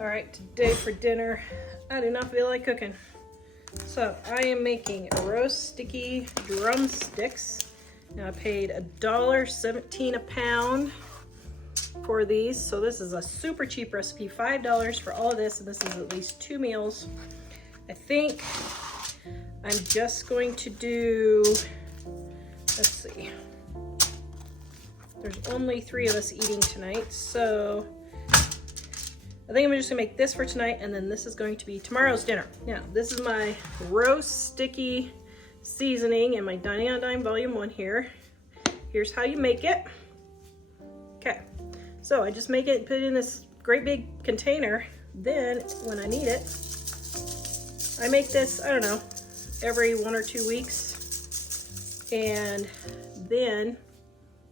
All right, today for dinner, I do not feel like cooking. So I am making roast sticky drumsticks. Now I paid $1.17 a pound for these. So this is a super cheap recipe, $5 for all of this, and this is at least 2 meals. I think I'm just going to do, let's see, there's only 3 of us eating tonight, so I think I'm just gonna make this for tonight, and then this is going to be tomorrow's dinner. Now, this is my roast sticky seasoning in my Dining on a Dime Volume 1 here. Here's how you make it. Okay, so I just make it, put it in this great big container. Then, when I need it, I make this, I don't know, every 1 or 2 weeks. And then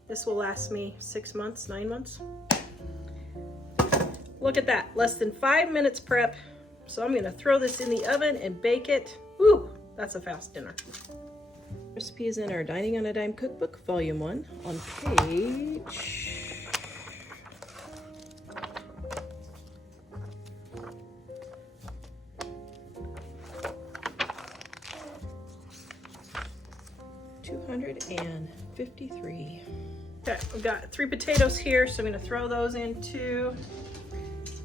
this will last me 6 months, 9 months. Look at that, less than 5 minutes prep. So I'm gonna throw this in the oven and bake it. Woo, that's a fast dinner. Recipe is in our Dining on a Dime Cookbook, Volume 1, on page 253. Okay, I've got 3 potatoes here, so I'm gonna throw those in too.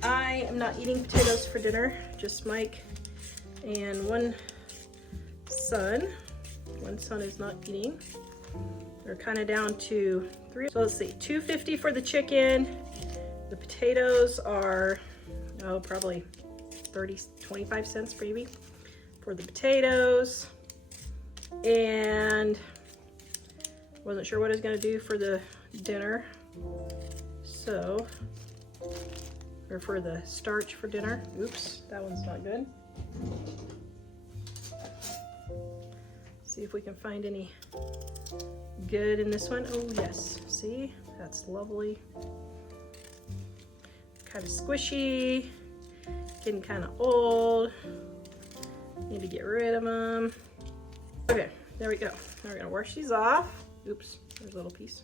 I am not eating potatoes for dinner, just Mike and one son. One son is not eating. They're kind of down to 3. So let's see, $2.50 for the chicken. The potatoes are, oh, probably 25 cents maybe for the potatoes. And wasn't sure what I was gonna do for the dinner. So, or for the starch for dinner. Oops, that one's not good. See if we can find any good in this one. Oh yes, see, that's lovely. Kind of squishy, getting kind of old. Need to get rid of them. Okay, there we go. Now we're gonna wash these off. Oops, there's a little piece.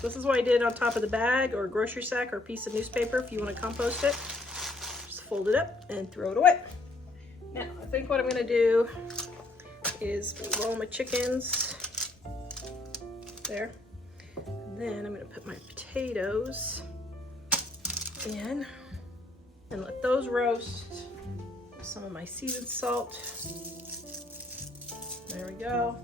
This is what I did on top of the bag or grocery sack or piece of newspaper if you want to compost it. Just fold it up and throw it away. Now, I think what I'm going to do is roll my chickens there. And then I'm going to put my potatoes in and let those roast with some of my seasoned salt. There we go.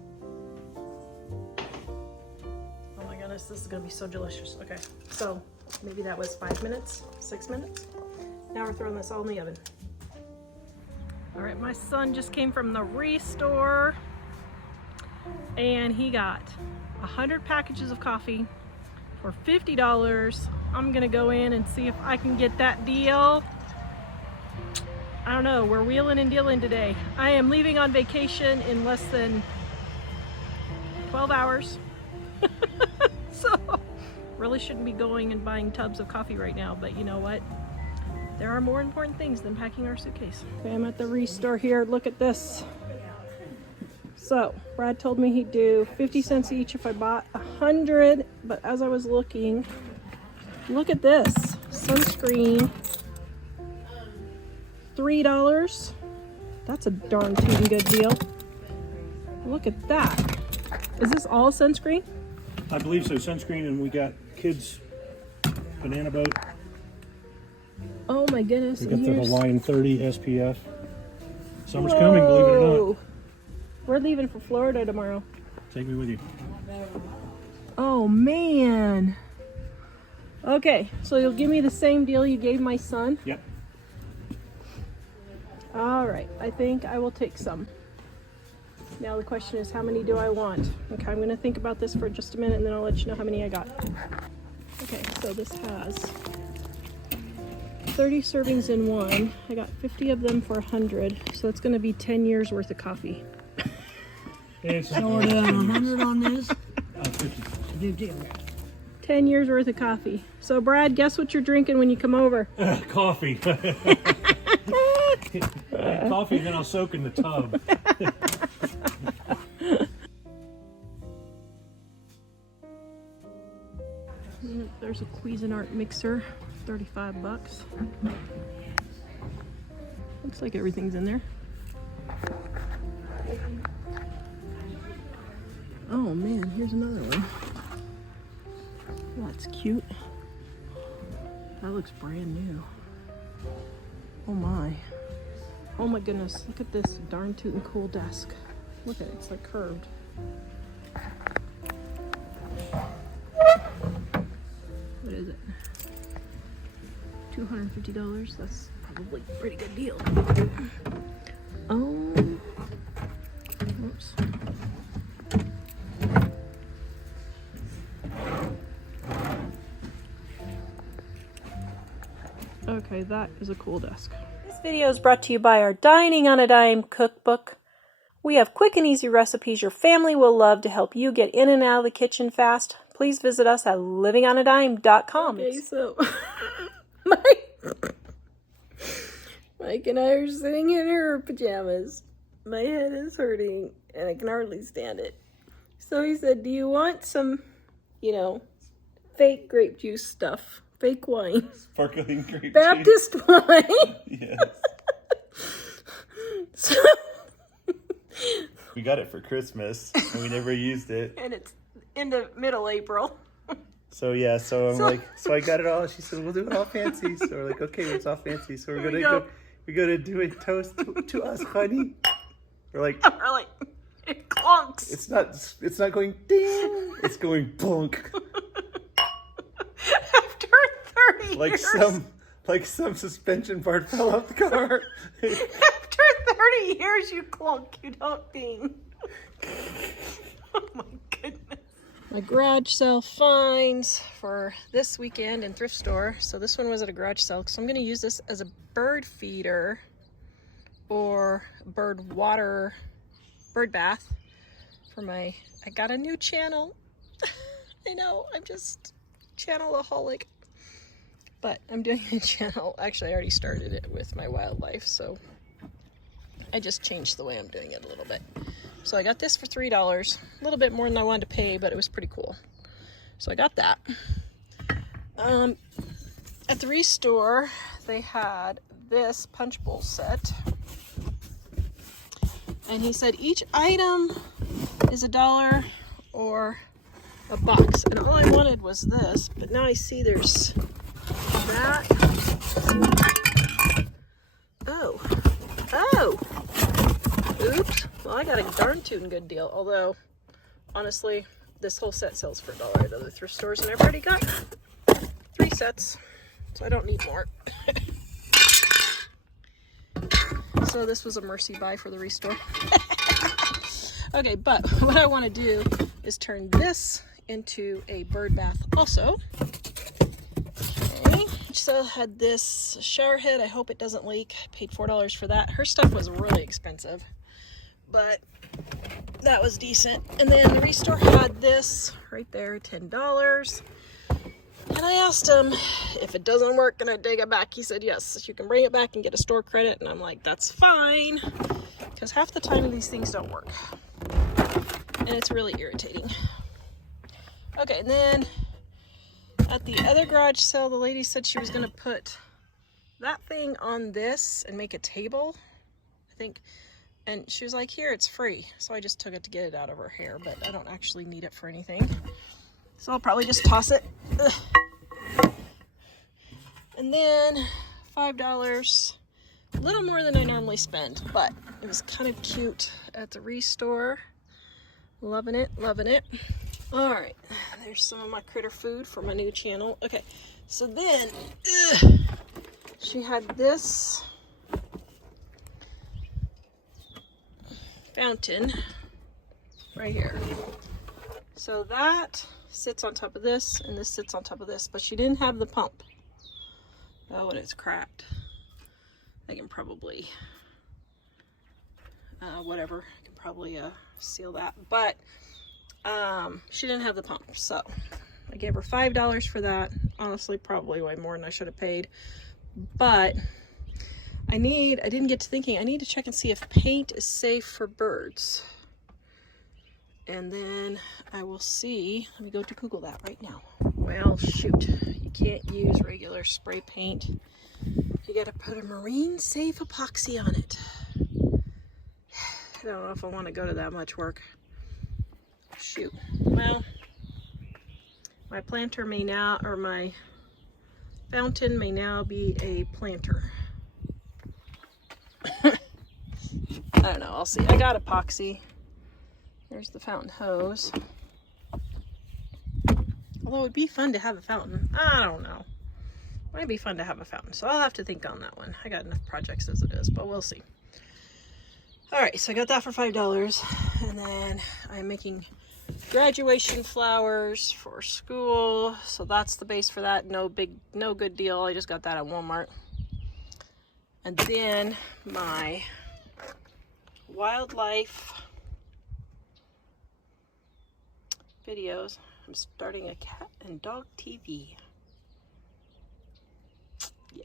Oh my goodness, this is gonna be so delicious. Okay, so maybe that was 5 minutes, 6 minutes. Now we're throwing this all in the oven. All right, my son just came from the Restore and he got 100 packages of coffee for $50. I'm gonna go in and see if I can get that deal. I don't know, we're wheeling and dealing today. I am leaving on vacation in less than 12 hours. So, really shouldn't be going and buying tubs of coffee right now, but you know what? There are more important things than packing our suitcase. Okay, I'm at the Restore here. Look at this. So, Brad told me he'd do 50 cents each if I bought 100, but as I was looking, look at this. Sunscreen, $3. That's a darn tootin' good deal. Look at that. Is this all sunscreen? I believe so, sunscreen, and we got kids banana boat. Oh my goodness. We got the Hawaiian 30 SPF. Summer's coming, believe it or not. We're leaving for Florida tomorrow. Take me with you. Oh man. Okay, so you'll give me the same deal you gave my son? Yep. All right, I think I will take some. Now the question is, how many do I want? Okay, I'm gonna think about this for just a minute and then I'll let you know how many I got. Okay, so this has 30 servings in one. I got 50 of them for 100, so it's gonna be 10 years worth of coffee. It's So we're doing 100 on this? 50. 10 years worth of coffee. So Brad, guess what you're drinking when you come over? Coffee. Coffee, then I'll soak in the tub. there's a Cuisinart mixer, 35 bucks. Looks like everything's in there. Oh man, here's another one. That's cute. That looks brand new. Oh my. Oh my goodness, look at this darn tootin' cool desk. Look at it, it's like curved. What is it? $250, that's probably a pretty good deal. Oh, oops. Okay, that is a cool desk. This video is brought to you by our Dining on a Dime cookbook. We have quick and easy recipes your family will love to help you get in and out of the kitchen fast. Please visit us at livingonadime.com. Okay, so Mike and I are sitting in our pajamas. My head is hurting and I can hardly stand it. So he said, do you want some, fake grape juice stuff? Fake wine. Sparkling grape Baptist juice. wine. Yes. So we got it for Christmas and we never used it. And it's into middle April. So yeah, so I got it all. She said, we'll do it all fancy. So we're like, okay, it's all fancy. So we're gonna do a toast to us, honey. We're like, it clunks. It's not going ding. It's going bonk. After 30 years. Like some suspension part fell off the car. After 30 years, you clunk, you don't ding. Oh my goodness. My garage sale finds for this weekend in Thrift Store. So this one was at a garage sale. So I'm going to use this as a bird feeder or bird bath for I got a new channel. I know, I'm just channel-aholic. But I'm doing a channel. Actually, I already started it with my wildlife, so I just changed the way I'm doing it a little bit. So I got this for $3, a little bit more than I wanted to pay, but it was pretty cool. So I got that. At the Restore, they had this punch bowl set. And he said each item is $1 or a box. And all I wanted was this, but now I see there's that. Oh. Oops. Well, I got a darn tootin' good deal. Although, honestly, this whole set sells for $1 at other thrift stores, and I've already got 3 sets, so I don't need more. So this was a mercy buy for the Restore. Okay, but what I want to do is turn this into a bird bath also. Okay, so had this shower head. I hope it doesn't leak. Paid $4 for that. Her stuff was really expensive, but that was decent. And then the Restore had this right there, $10. And I asked him, if it doesn't work, can I take it back? He said, yes, you can bring it back and get a store credit. And I'm like, that's fine. Because half the time these things don't work. And it's really irritating. Okay, and then at the other garage sale, the lady said she was going to put that thing on this and make a table, I think. And she was like, here, it's free. So I just took it to get it out of her hair, but I don't actually need it for anything. So I'll probably just toss it. Ugh. And then $5, a little more than I normally spend, but it was kind of cute at the Restore. Loving it, loving it. All right, there's some of my critter food for my new channel. Okay, so then she had this fountain right here. So that sits on top of this, and this sits on top of this, but she didn't have the pump. Oh, and it's cracked. I can probably, whatever, I can probably seal that, but she didn't have the pump, so I gave her $5 for that. Honestly, probably way more than I should have paid, but I didn't get to thinking, I need to check and see if paint is safe for birds. And then I will see, let me go to Google that right now. Well, shoot, you can't use regular spray paint. You gotta put a marine safe epoxy on it. I don't know if I want to go to that much work. Shoot. Well, my planter may now, or my fountain may now be a planter. I don't know, I'll see. I got epoxy. There's the fountain hose. Although it'd be fun to have a fountain. I don't know. Might be fun to have a fountain. So I'll have to think on that one. I got enough projects as it is, but we'll see. Alright, so I got that for $5. And then I'm making graduation flowers for school. So that's the base for that. No good deal. I just got that at Walmart. And then my wildlife videos. I'm starting a cat and dog TV. Yeah.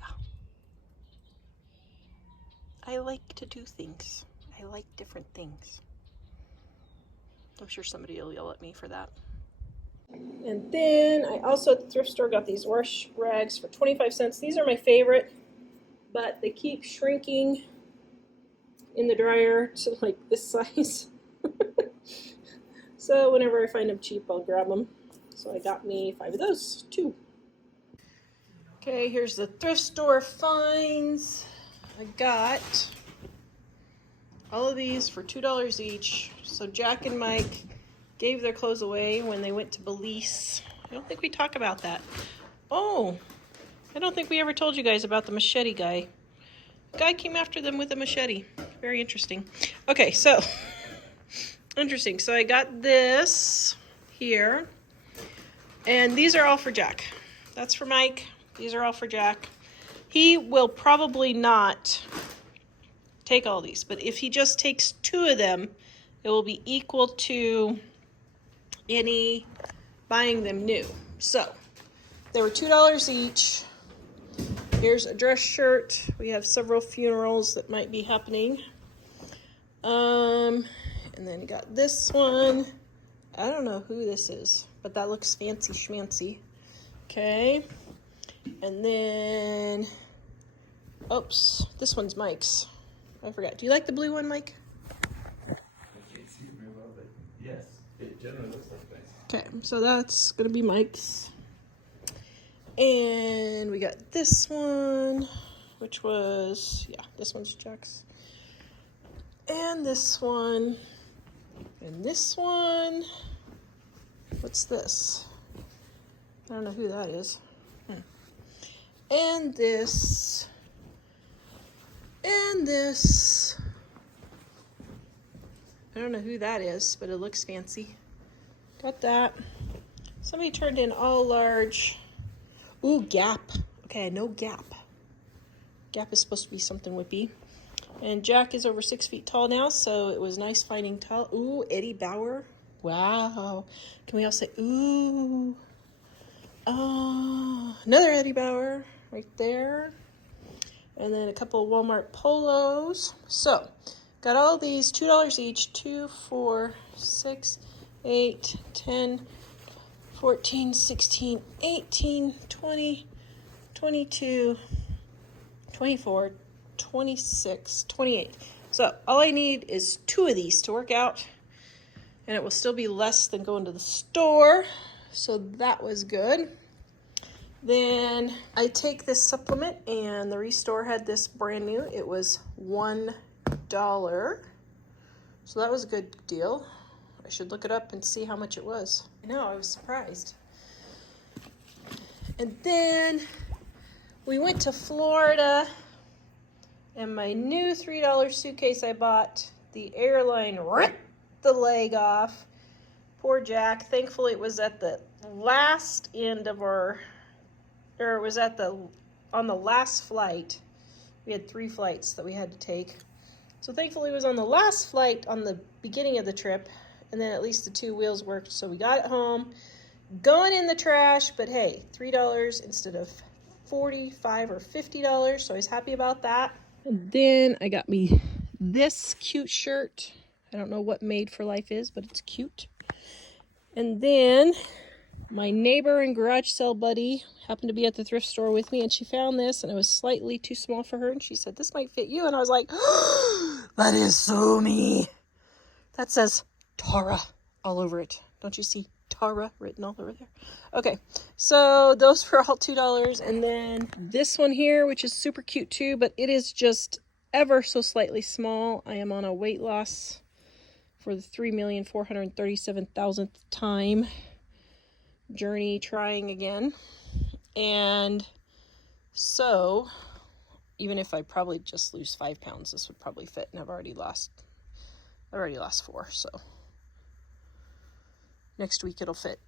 I like to do things. I like different things. I'm sure somebody will yell at me for that. And then I also at the thrift store got these wash rags for 25 cents. These are my favorite, but they keep shrinking in the dryer to like this size. So whenever I find them cheap, I'll grab them. So I got me 5 of those, 2. Okay, here's the thrift store finds. I got all of these for $2 each. So Jack and Mike gave their clothes away when they went to Belize. I don't think we talk about that. Oh, I don't think we ever told you guys about the machete guy. The guy came after them with a machete. Very interesting. Okay, so interesting. So I got this here. And these are all for Jack. That's for Mike. These are all for Jack. He will probably not take all these, but if he just takes 2 of them, it will be equal to any buying them new. So they were $2 each. Here's a dress shirt. We have several funerals that might be happening. And then you got this one. I don't know who this is, but that looks fancy schmancy. Okay. And then, oops, this one's Mike's. I forgot. Do you like the blue one, Mike? I can't see it very well, but yes, it generally looks like that. Okay, so that's gonna be Mike's. And we got this one, which was, yeah, this one's Jack's. And this one. And this one. What's this? I don't know who that is. And this. And this. I don't know who that is, but it looks fancy. Got that. Somebody turned in all large. Ooh, Gap. Okay, I know Gap. Gap is supposed to be something whippy. And Jack is over 6 feet tall now, so it was nice finding tall. Ooh, Eddie Bauer. Wow. Can we all say, ooh? Oh, another Eddie Bauer right there. And then a couple of Walmart polos. So, got all these $2 each. 2, 4, 6, 8, 10, 14, 16, 18, 20, 22, 24, 26, 28. So all I need is 2 of these to work out, and it will still be less than going to the store. So that was good. Then I take this supplement, and the Restore had this brand new. It was $1. So that was a good deal. I should look it up and see how much it was. I know, I was surprised. And then we went to Florida, and my new $3 suitcase I bought, the airline ripped the leg off. Poor Jack. Thankfully it was at the last end of our, or it was at on the last flight. We had 3 flights that we had to take. So thankfully it was on the last flight on the beginning of the trip, and then at least the 2 wheels worked, so we got it home. Going in the trash, but hey, $3 instead of $45 or $50, so I was happy about that. And then I got me this cute shirt. I don't know what Made for Life is, but it's cute. And then My neighbor and garage sale buddy happened to be at the thrift store with me, and she found this, and it was slightly too small for her, and she said, this might fit you. And I was like, oh, that is so me. That says Tara all over it. Don't you see Tara written all over there? Okay, so those were all $2. And then this one here, which is super cute too, but it is just ever so slightly small. I am on a weight loss for the 3,437,000th time journey trying again. And so even if I probably just lose 5 pounds, this would probably fit, and I've already lost 4, so next week it'll fit.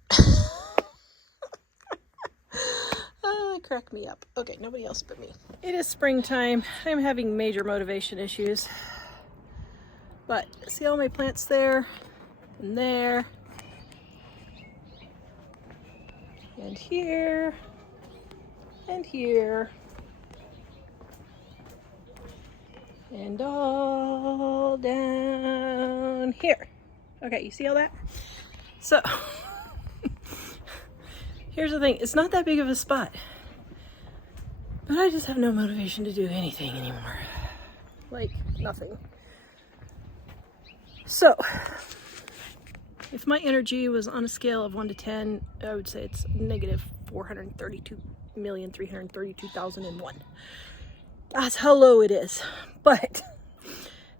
Oh, it cracked me up. Okay, nobody else but me. It is springtime. I'm having major motivation issues, but see all my plants there and there and here and here and all down here. Okay, you see all that? So here's the thing, it's not that big of a spot, but I just have no motivation to do anything anymore. Like, nothing. So if my energy was on a scale of 1 to 10, I would say it's negative 432,332,001. That's how low it is. But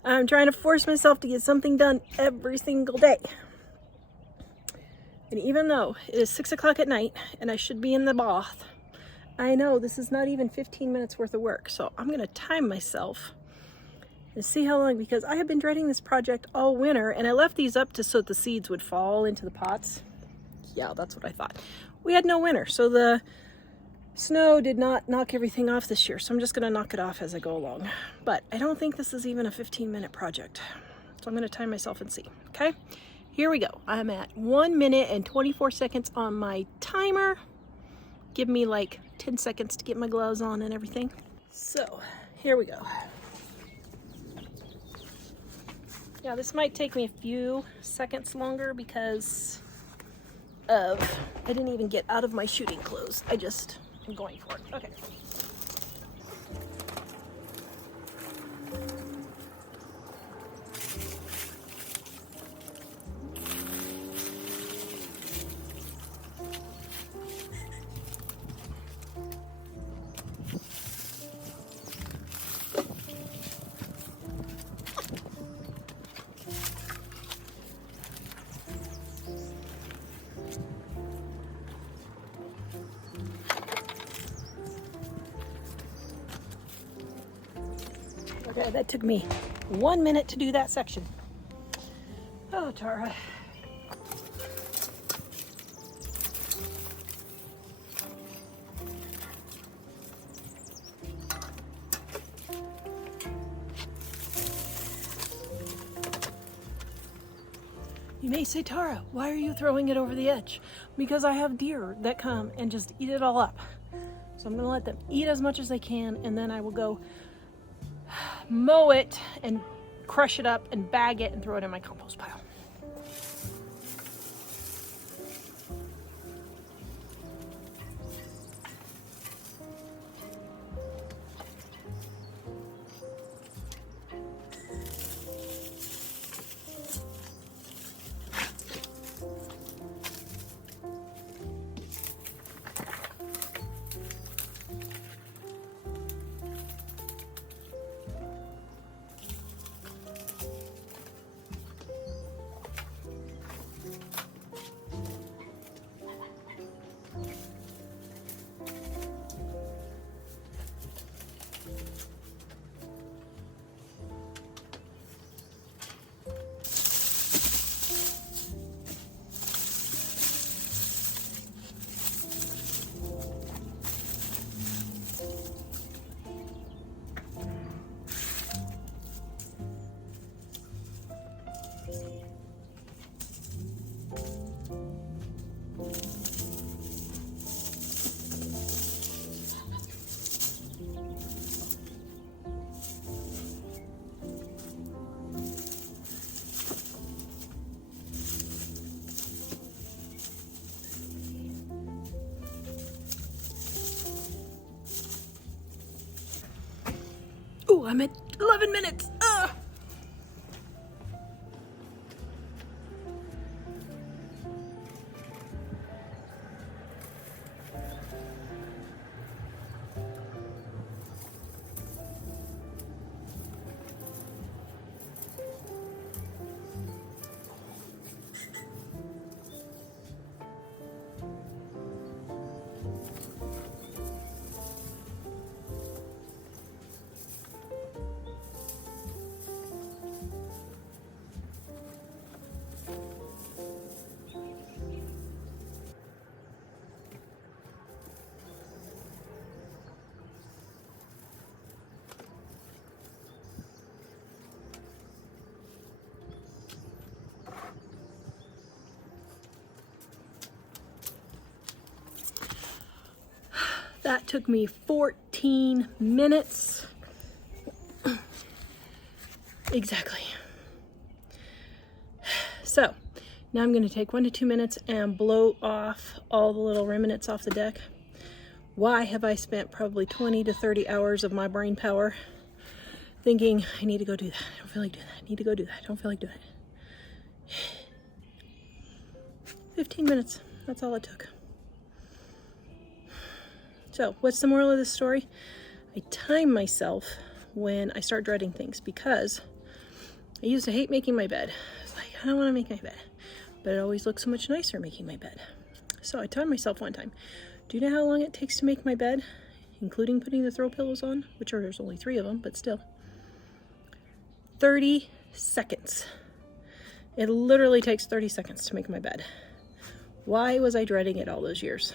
I'm trying to force myself to get something done every single day. And even though it is 6 o'clock at night and I should be in the bath, I know this is not even 15 minutes worth of work. So I'm going to time myself and see how long, because I have been dreading this project all winter, and I left these up so that the seeds would fall into the pots. Yeah, that's what I thought. We had no winter, so the snow did not knock everything off this year, so I'm just going to knock it off as I go along. But I don't think this is even a 15-minute project. So I'm going to time myself and see. Okay, here we go. I'm at 1 minute and 24 seconds on my timer. Give me like 10 seconds to get my gloves on and everything. So here we go. Yeah, this might take me a few seconds longer because I didn't even get out of my shooting clothes. I'm going for it. Okay. Okay, that took me 1 minute to do that section. Oh, Tara. You may say, Tara, why are you throwing it over the edge? Because I have deer that come and just eat it all up. So I'm going to let them eat as much as they can, and then I will go mow it and crush it up and bag it and throw it in my compost pile. I'm at 11 minutes. Ugh. That took me 14 minutes. Exactly. So now I'm going to take 1 to 2 minutes and blow off all the little remnants off the deck. Why have I spent probably 20 to 30 hours of my brain power thinking I need to go do that? I don't feel like doing that. I need to go do that. I don't feel like doing it. 15 minutes. That's all it took. So what's the moral of this story? I time myself when I start dreading things, because I used to hate making my bed. I was like, I don't want to make my bed, but it always looks so much nicer making my bed. So I timed myself one time. Do you know how long it takes to make my bed, including putting the throw pillows on, which are, there's only 3 of them, but still. 30 seconds. It literally takes 30 seconds to make my bed. Why was I dreading it all those years?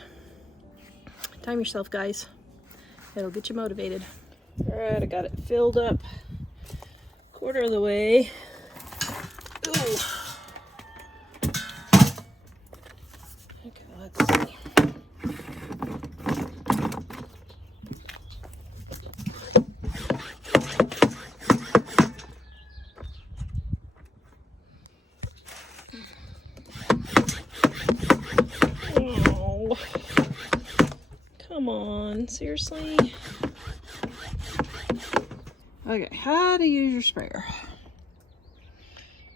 Time yourself, guys. It'll get you motivated. All right, I got it filled up 1/4 of the way. Ooh. Okay, let's see. Oh. Come on, seriously? Okay, how to use your sprayer.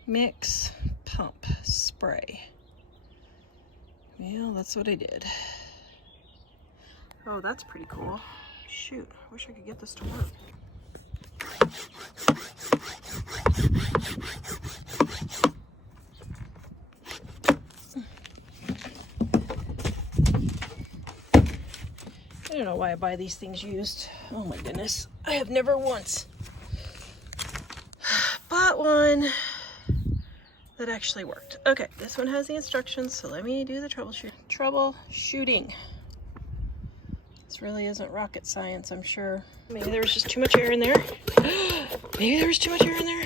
Mix, pump, spray. Well, that's what I did. Oh, that's pretty cool. Shoot, I wish I could get this to work. I don't know why I buy these things used. Oh my goodness. I have never once bought one that actually worked. Okay, this one has the instructions, so let me do the troubleshooting. This really isn't rocket science, I'm sure. Maybe there was just too much air in there. Maybe there was too much air in there.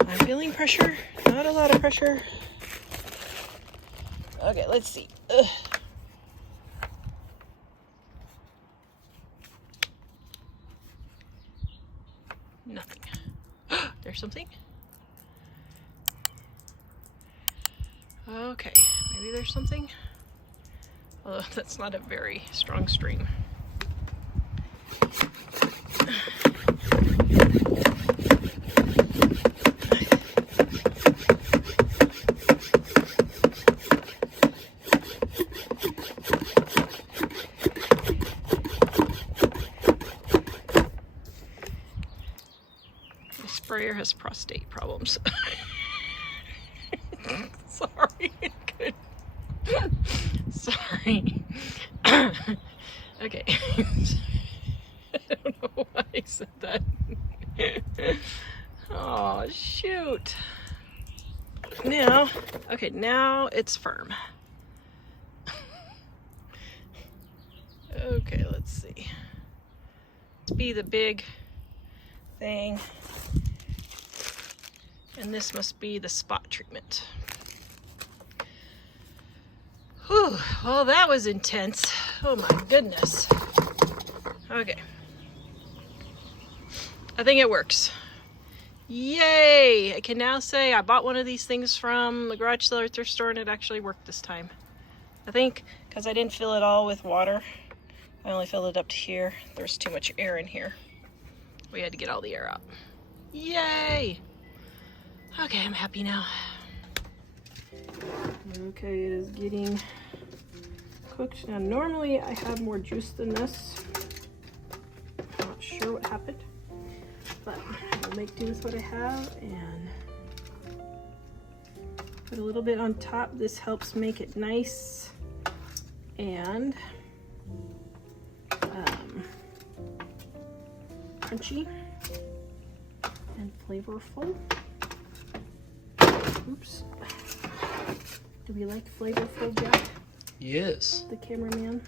I'm feeling pressure, not a lot of pressure. Okay, let's see. Ugh. Nothing. There's something. Okay, maybe there's something. Although that's not a very strong stream. The sprayer has prostate problems. Sorry. Good. Sorry. Okay. I don't know why I said that. Oh, shoot. Now, okay, now it's firm. Okay, let's see. Let's be the big thing. And this must be the spot treatment. Whew, well, that was intense. Oh my goodness. Okay. I think it works. Yay! I can now say I bought one of these things from the garage sale or thrift store and it actually worked this time. I think because I didn't fill it all with water. I only filled it up to here. There's too much air in here. We had to get all the air out. Yay! Okay, I'm happy now. Okay, it is getting cooked. Now, normally I have more juice than this. I'm not sure what happened, but I'll make do with what I have and put a little bit on top. This helps make it nice and crunchy and flavorful. Oops. Do we like flavorful, Jack? Yes. The cameraman.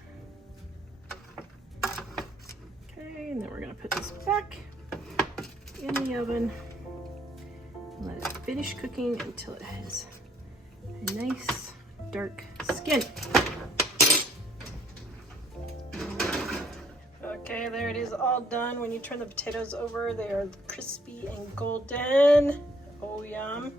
Okay, and then we're gonna put this back in the oven. Let it finish cooking until it has a nice dark skin. Okay, there it is, all done. When you turn the potatoes over, they are crispy and golden. Oh, yum.